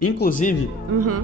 Inclusive,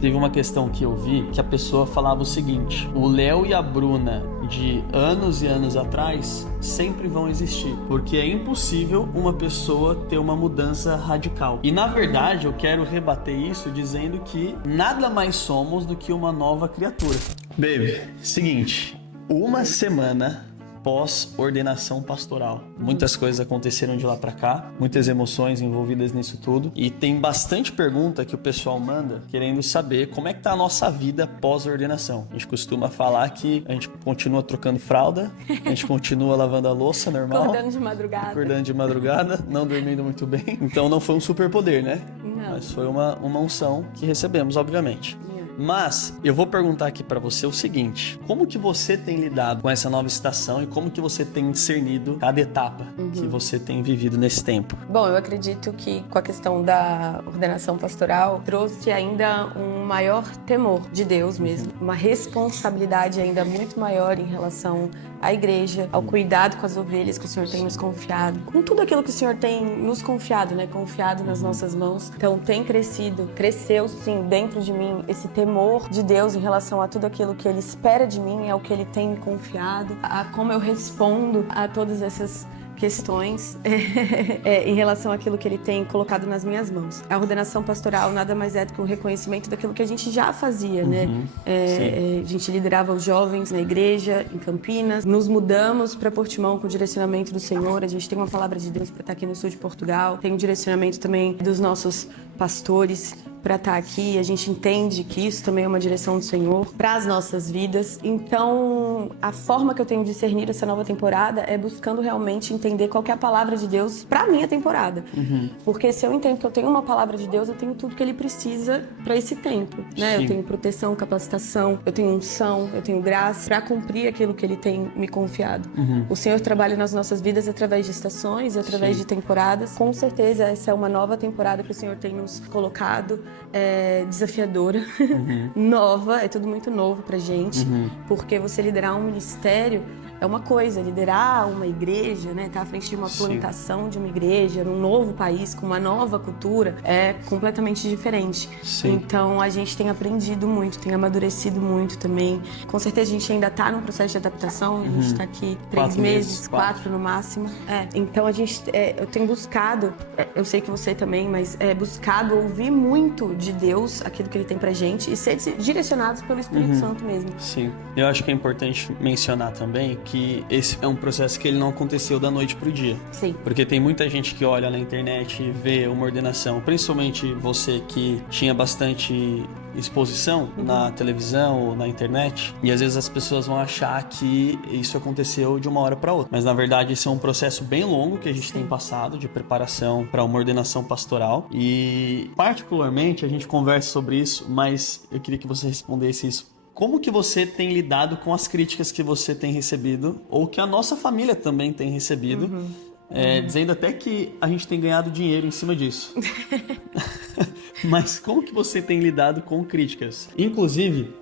teve uma questão que eu vi que a pessoa falava o seguinte: o Léo e a Bruna de anos e anos atrás sempre vão existir, porque é impossível uma pessoa ter uma mudança radical. E na verdade eu quero rebater isso dizendo que nada mais somos do que uma nova criatura. Baby, seguinte, uma semana pós-ordenação pastoral. Muitas coisas aconteceram de lá pra cá, muitas emoções envolvidas nisso tudo, e tem bastante pergunta que o pessoal manda querendo saber como é que tá a nossa vida pós-ordenação. A gente costuma falar que a gente continua trocando fralda, a gente continua lavando a louça normal, acordando de madrugada, não dormindo muito bem. Então não foi um superpoder, né? Não. Mas foi uma unção que recebemos, obviamente. Mas eu vou perguntar aqui pra você o seguinte: como que você tem lidado com essa nova estação e como que você tem discernido cada etapa que você tem vivido nesse tempo? Bom, eu acredito que com a questão da ordenação pastoral trouxe ainda um maior temor de Deus mesmo, uma responsabilidade ainda muito maior em relação à igreja, ao cuidado com as ovelhas que o Senhor tem nos confiado, com tudo aquilo que o Senhor tem nos confiado, né? Confiado nas nossas mãos. Então tem cresceu sim dentro de mim esse temor de Deus em relação a tudo aquilo que Ele espera de mim, é o que Ele tem me confiado, a como eu respondo a todas essas questões em relação àquilo que Ele tem colocado nas minhas mãos. A ordenação pastoral nada mais é do que um reconhecimento daquilo que a gente já fazia, né? A gente liderava os jovens na igreja, em Campinas. Nos mudamos para Portimão com o direcionamento do Senhor. A gente tem uma palavra de Deus para estar aqui no sul de Portugal. Tem um direcionamento também dos nossos pastores para estar aqui. A gente entende que isso também é uma direção do Senhor para as nossas vidas. Então, a forma que eu tenho discernido essa nova temporada é buscando realmente entender qual que é a palavra de Deus para a minha temporada. Porque se eu entendo que eu tenho uma palavra de Deus, eu tenho tudo que Ele precisa para esse tempo, né? Sim. Eu tenho proteção, capacitação, eu tenho unção, eu tenho graça para cumprir aquilo que Ele tem me confiado. O Senhor trabalha nas nossas vidas através de estações, através de temporadas. Com certeza, essa é uma nova temporada que o Senhor tem nos colocado, desafiadora, nova, é tudo muito novo pra gente, porque você liderar um ministério é uma coisa, liderar uma igreja, né, estar à frente de uma plantação de uma igreja, num novo país, com uma nova cultura, é completamente diferente. Sim. Então a gente tem aprendido muito, tem amadurecido muito também. Com certeza a gente ainda está num processo de adaptação, a gente está aqui 3 meses, 4 no máximo. Então a gente, eu tenho buscado, eu sei que você também, mas buscado ouvir muito de Deus, aquilo que Ele tem pra gente, e ser direcionados pelo Espírito Santo mesmo. Sim. Eu acho que é importante mencionar também que esse é um processo que ele não aconteceu da noite pro dia. Sim. Porque tem muita gente que olha na internet e vê uma ordenação, principalmente você que tinha bastante exposição na televisão ou na internet, e às vezes as pessoas vão achar que isso aconteceu de uma hora para outra. Mas na verdade esse é um processo bem longo que a gente tem passado de preparação para uma ordenação pastoral, e particularmente a gente conversa sobre isso, mas eu queria que você respondesse isso. Como que você tem lidado com as críticas que você tem recebido, ou que a nossa família também tem recebido, dizendo até que a gente tem ganhado dinheiro em cima disso. Mas como que você tem lidado com críticas? Inclusive,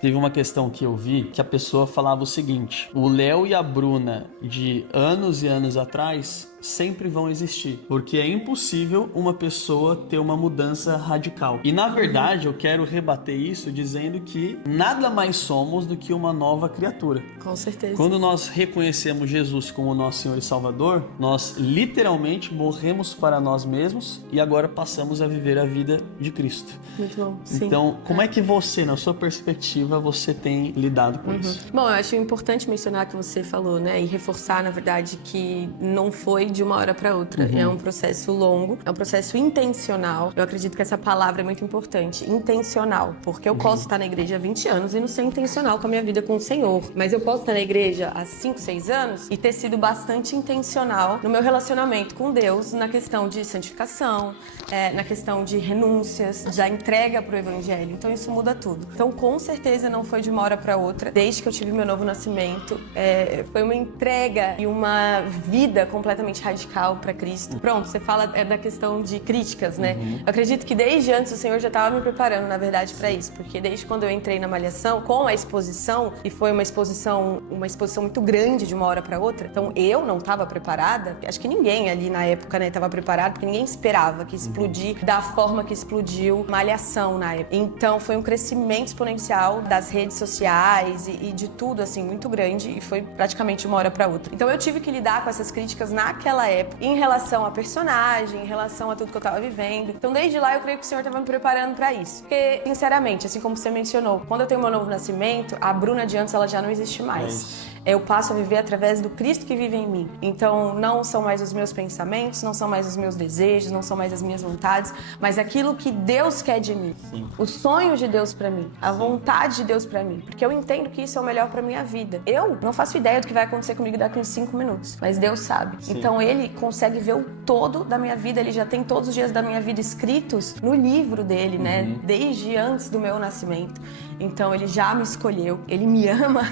teve uma questão que eu vi que a pessoa falava o seguinte: o Léo e a Bruna de anos e anos atrás sempre vão existir, porque é impossível uma pessoa ter uma mudança radical. E na verdade eu quero rebater isso dizendo que nada mais somos do que uma nova criatura. Com certeza. Quando nós reconhecemos Jesus como nosso Senhor e Salvador, nós literalmente morremos para nós mesmos e agora passamos a viver a vida de Cristo. Muito bom, sim. Então, como é que você, na sua perspectiva, você tem lidado com isso? Bom, eu acho importante mencionar que você falou, né, e reforçar, na verdade, que não foi de uma hora para outra. É um processo longo, é um processo intencional. Eu acredito que essa palavra é muito importante, intencional, porque eu posso estar na igreja há 20 anos e não ser intencional com a minha vida com o Senhor, mas eu posso estar na igreja há 5, 6 anos e ter sido bastante intencional no meu relacionamento com Deus, na questão de santificação, na questão de renúncias, da entrega para o Evangelho. Então isso muda tudo. Então com certeza não foi de uma hora para outra. Desde que eu tive meu novo nascimento, foi uma entrega e uma vida completamente radical para Cristo. Pronto, você fala da questão de críticas, né? Eu acredito que desde antes o Senhor já estava me preparando, na verdade, para isso, porque desde quando eu entrei na Malhação, com a exposição, e foi uma exposição muito grande de uma hora para outra, então eu não estava preparada. Acho que ninguém ali na época, né, estava preparado, porque ninguém esperava que explodir da forma que explodiu Malhação na época. Então foi um crescimento exponencial das redes sociais e de tudo, assim, muito grande, e foi praticamente uma hora para outra. Então eu tive que lidar com essas críticas naquela época, em relação a personagem, em relação a tudo que eu tava vivendo. Então desde lá eu creio que o Senhor tava me preparando para isso. Porque, sinceramente, assim como você mencionou, quando eu tenho meu novo nascimento, a Bruna de antes, ela já não existe mais. Eu passo a viver através do Cristo que vive em mim. Então, não são mais os meus pensamentos, não são mais os meus desejos, não são mais as minhas vontades, mas aquilo que Deus quer de mim. Sim. O sonho de Deus pra mim, a vontade de Deus pra mim, porque eu entendo que isso é o melhor pra minha vida. Eu não faço ideia do que vai acontecer comigo daqui uns 5 minutos, mas Deus sabe. Sim. Então, Ele consegue ver o todo da minha vida, Ele já tem todos os dias da minha vida escritos no livro dele, né? Desde antes do meu nascimento. Então, Ele já me escolheu, Ele me ama.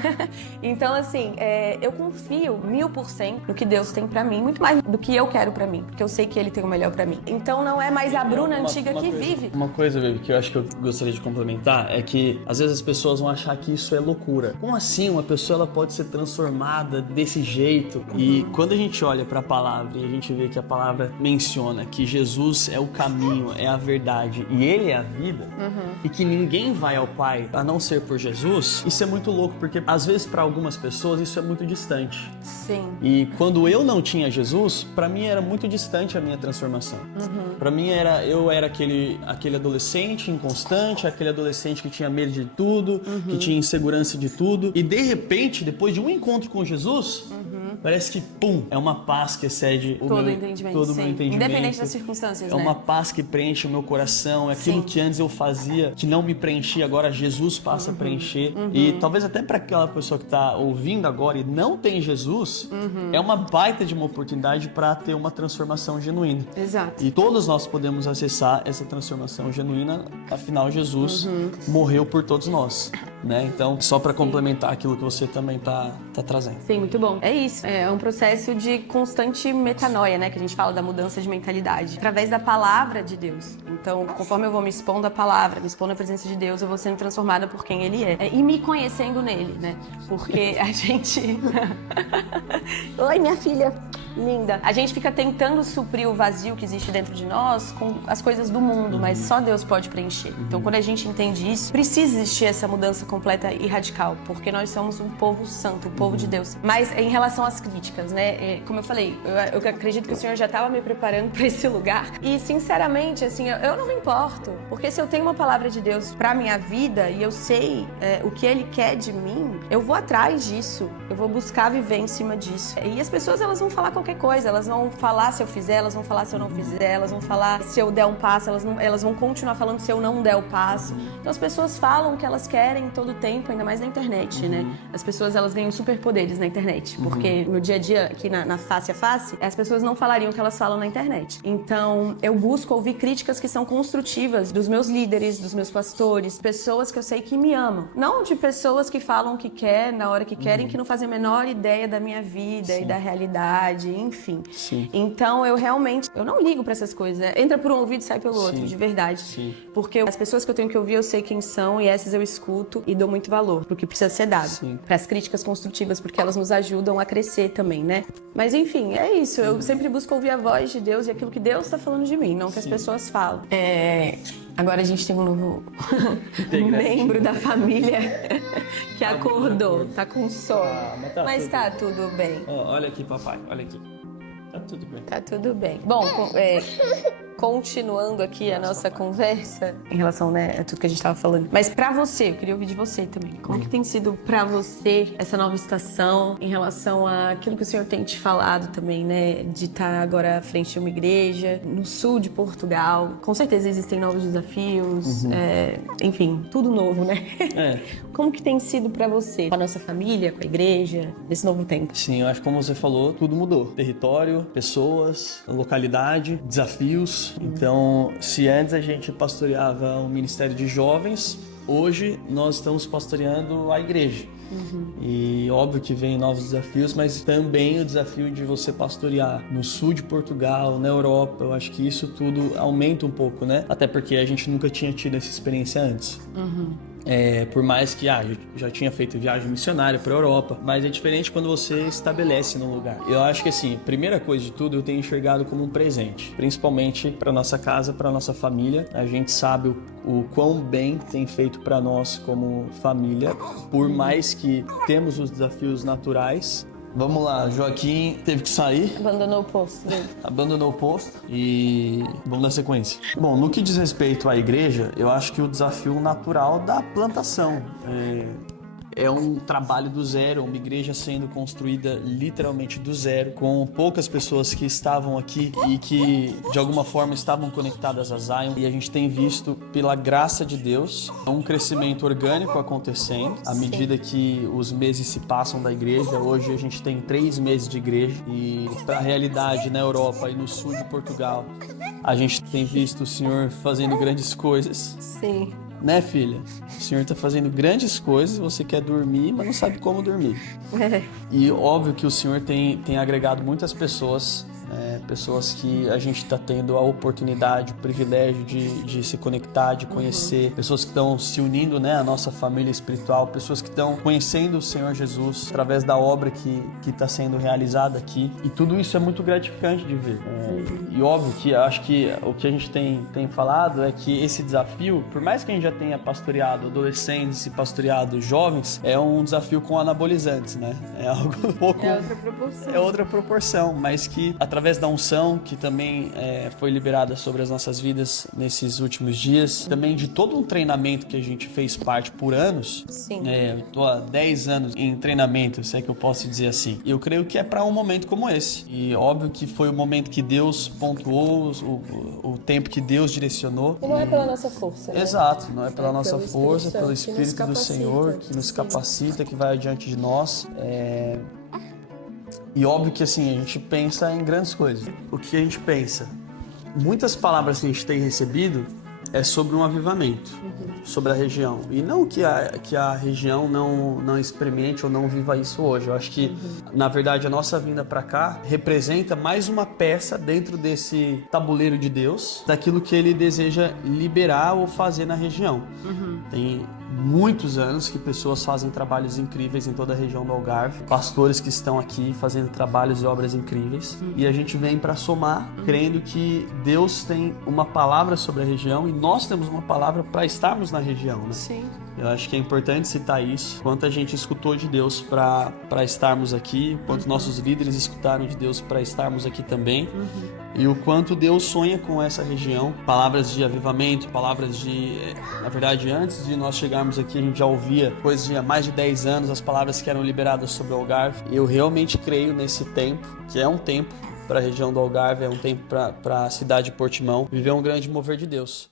Então, assim, eu confio 1000% no que Deus tem pra mim, muito mais do que eu quero pra mim, porque eu sei que Ele tem o melhor pra mim. Então, não é mais a Bruna antiga que vive. Uma coisa, baby, que eu acho que eu gostaria de complementar é que, às vezes, as pessoas vão achar que isso é loucura. Como assim uma pessoa ela pode ser transformada desse jeito? E quando a gente olha pra palavra e a gente vê que a palavra menciona que Jesus é o caminho, é a verdade e Ele é a vida, e que ninguém vai ao Pai a não ser por Jesus, isso é muito louco, porque às vezes para algumas pessoas isso é muito distante. Sim. E quando eu não tinha Jesus, para mim era muito distante a minha transformação. Para mim eu era aquele adolescente inconstante, aquele adolescente que tinha medo de tudo, que tinha insegurança de tudo, e de repente, depois de um encontro com Jesus, parece que, pum, é uma paz que excede todo o meu entendimento. Independente das circunstâncias, né? É uma paz que preenche o meu coração. É aquilo que antes eu fazia, que não me preenchia, agora Jesus passa a preencher. E talvez até para aquela pessoa que tá ouvindo agora e não tem Jesus, é uma baita de uma oportunidade para ter uma transformação genuína. Exato. E todos nós podemos acessar essa transformação genuína, afinal Jesus morreu por todos nós, né? Então, só para complementar aquilo que você também tá trazendo. Sim, muito bom. É isso. É um processo de constante metanoia, né? Que a gente fala da mudança de mentalidade. Através da palavra de Deus. Então, conforme eu vou me expondo à palavra, me expondo à presença de Deus, eu vou sendo transformada por quem Ele é. E me conhecendo nele, né? Porque a gente... Oi, minha filha. Linda. A gente fica tentando suprir o vazio que existe dentro de nós com as coisas do mundo, mas só Deus pode preencher. Então, quando a gente entende isso, precisa existir essa mudança completa e radical, porque nós somos um povo santo, um povo de Deus. Mas em relação às críticas, né? Como eu falei, eu acredito que o Senhor já estava me preparando para esse lugar. E, sinceramente, assim, eu não me importo, porque se eu tenho uma palavra de Deus para minha vida e eu sei o que Ele quer de mim, eu vou atrás disso. Eu vou buscar viver em cima disso. E as pessoas, elas vão falar qualquer coisa, elas vão falar se eu fizer, elas vão falar se eu não fizer, elas vão falar se eu der um passo, elas vão continuar falando se eu não der o passo. Então as pessoas falam o que elas querem todo o tempo, ainda mais na internet, né? As pessoas, elas ganham superpoderes na internet, porque no dia a dia, aqui na face a face, as pessoas não falariam o que elas falam na internet. Então eu busco ouvir críticas que são construtivas dos meus líderes, dos meus pastores, pessoas que eu sei que me amam. Não de pessoas que falam o que quer, na hora que querem, que não fazem a menor ideia da minha vida e da realidade, enfim. Sim. Então eu não ligo pra essas coisas. Entra por um ouvido e sai pelo outro, de verdade. Sim. Porque as pessoas que eu tenho que ouvir, eu sei quem são e essas eu escuto e dou muito valor pro que precisa ser dado. Para as críticas construtivas, porque elas nos ajudam a crescer também, né? Mas enfim, é isso. Eu sempre busco ouvir a voz de Deus e aquilo que Deus tá falando de mim, não que as pessoas falam. Agora a gente tem um novo membro da família que acordou, tá com sono. Mas tá tudo bem. Olha aqui, papai, olha aqui. Tá tudo bem. Tá tudo bem. Bom, continuando aqui a nossa conversa em relação, né, a tudo que a gente tava falando. Mas pra você, eu queria ouvir de você também. Como que tem sido pra você essa nova estação em relação àquilo que o Senhor tem te falado também, né? De estar agora à frente de uma igreja no sul de Portugal. Com certeza existem novos desafios, enfim, tudo novo, né? Como que tem sido pra você, com a nossa família, com a igreja, nesse novo tempo? Sim, eu acho que como você falou, tudo mudou. Território, pessoas, localidade, desafios. Então, se antes a gente pastoreava um ministério de jovens, hoje nós estamos pastoreando a igreja. E óbvio que vem novos desafios, mas também o desafio de você pastorear no sul de Portugal, na Europa, eu acho que isso tudo aumenta um pouco, né? Até porque a gente nunca tinha tido essa experiência antes. por mais que eu já tinha feito viagem missionária para a Europa, mas é diferente quando você estabelece num lugar. Eu acho que assim, primeira coisa de tudo, eu tenho enxergado como um presente, principalmente para nossa casa, para nossa família. A gente sabe o quão bem tem feito para nós como família, por mais que temos os desafios naturais. Vamos lá, Joaquim teve que sair. Abandonou o posto dele. Abandonou o posto e vamos dar sequência. Bom, no que diz respeito à igreja, eu acho que o desafio natural da plantação é um trabalho do zero, uma igreja sendo construída literalmente do zero, com poucas pessoas que estavam aqui e que de alguma forma estavam conectadas a Zion. E a gente tem visto, pela graça de Deus, um crescimento orgânico acontecendo à medida que os meses se passam da igreja. Hoje a gente tem 3 meses de igreja e para a realidade na Europa e no sul de Portugal, a gente tem visto o Senhor fazendo grandes coisas. Sim. Né, filha? O Senhor está fazendo grandes coisas, você quer dormir, mas não sabe como dormir. E óbvio que o Senhor tem agregado muitas pessoas, pessoas que a gente está tendo a oportunidade, o privilégio de se conectar, de conhecer, pessoas que estão se unindo, né, à nossa família espiritual, pessoas que estão conhecendo o Senhor Jesus através da obra que está sendo realizada aqui. E tudo isso é muito gratificante de ver. E óbvio que acho que o que a gente tem falado é que esse desafio, por mais que a gente já tenha pastoreado adolescentes e pastoreado jovens, é um desafio com anabolizantes, né? É algo um pouco... É outra proporção. É outra proporção, mas que através da unção que também foi liberada sobre as nossas vidas nesses últimos dias, também de todo um treinamento que a gente fez parte por anos. Sim. Eu tô há 10 anos em treinamento, se é que eu posso dizer assim. Eu creio que é para um momento como esse. E óbvio que foi o momento que Deus pontuou, o tempo que Deus direcionou. E não é pela nossa força, né? Exato, não é pela nossa força, pelo Espírito Espírito do Senhor que nos capacita, que vai adiante de nós. E óbvio que assim, a gente pensa em grandes coisas. O que a gente pensa? Muitas palavras que a gente tem recebido é sobre um avivamento, sobre a região. E não que a região não experimente ou não viva isso hoje. Eu acho que, na verdade, a nossa vinda para cá representa mais uma peça dentro desse tabuleiro de Deus, daquilo que Ele deseja liberar ou fazer na região. Tem muitos anos que pessoas fazem trabalhos incríveis em toda a região do Algarve, pastores que estão aqui fazendo trabalhos e obras incríveis, e a gente vem para somar, crendo que Deus tem uma palavra sobre a região e nós temos uma palavra para estarmos na região, né? Sim. Eu acho que é importante citar isso, quanto a gente escutou de Deus para estarmos aqui, quanto nossos líderes escutaram de Deus para estarmos aqui também, e o quanto Deus sonha com essa região. Palavras de avivamento, palavras de... Na verdade, antes de nós chegarmos aqui, a gente já ouvia coisas de há mais de 10 anos, as palavras que eram liberadas sobre o Algarve. Eu realmente creio nesse tempo, que é um tempo para a região do Algarve, é um tempo para a cidade de Portimão, viver um grande mover de Deus.